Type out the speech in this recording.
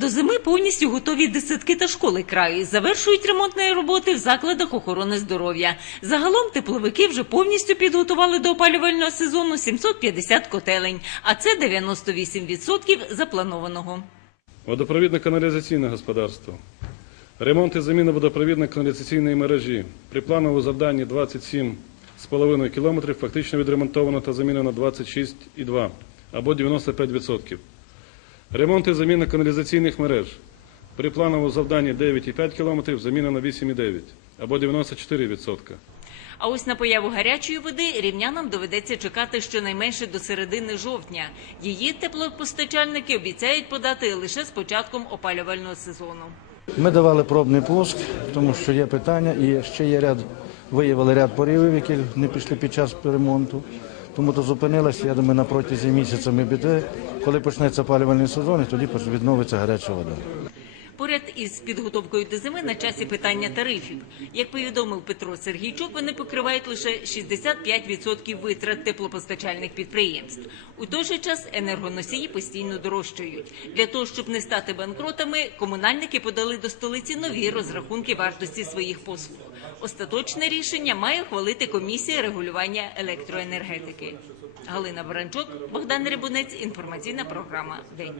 До зими повністю готові десятки та школи краю. Завершують ремонтні роботи в закладах охорони здоров'я. Загалом тепловики вже повністю підготували до опалювального сезону 750 котелень, а це 98% запланованого. Водопровідно-каналізаційне господарство. Ремонт і заміна водопровідно-каналізаційної мережі. При плановому завданні 27,5 км фактично відремонтовано та замінено 26,2 або 95%. Ремонт і заміна каналізаційних мереж. При плановому завданні 9,5 км замінено 8,9 або 94%. А ось на появу гарячої води рівнянам доведеться чекати щонайменше до середини жовтня. Її теплопостачальники обіцяють подати лише з початком опалювального сезону. Ми давали пробний пуск, тому що є питання, і ще є ряд, виявили ряд поривів, які не пішли під час ремонту. Тому то зупинилася, я думаю, на протязі місяця ми біди. Коли почнеться опалювальний сезон, і тоді відновиться гаряча вода. Поряд із підготовкою до зими на часі питання тарифів. Як повідомив Петро Сергійчук, вони покривають лише 65% витрат теплопостачальних підприємств. У той же час енергоносії постійно дорожчають. Для того, щоб не стати банкротами, комунальники подали до столиці нові розрахунки вартості своїх послуг. Остаточне рішення має ухвалити комісія регулювання електроенергетики. Галина Баранчук, Богдан Рябунець, інформаційна програма День.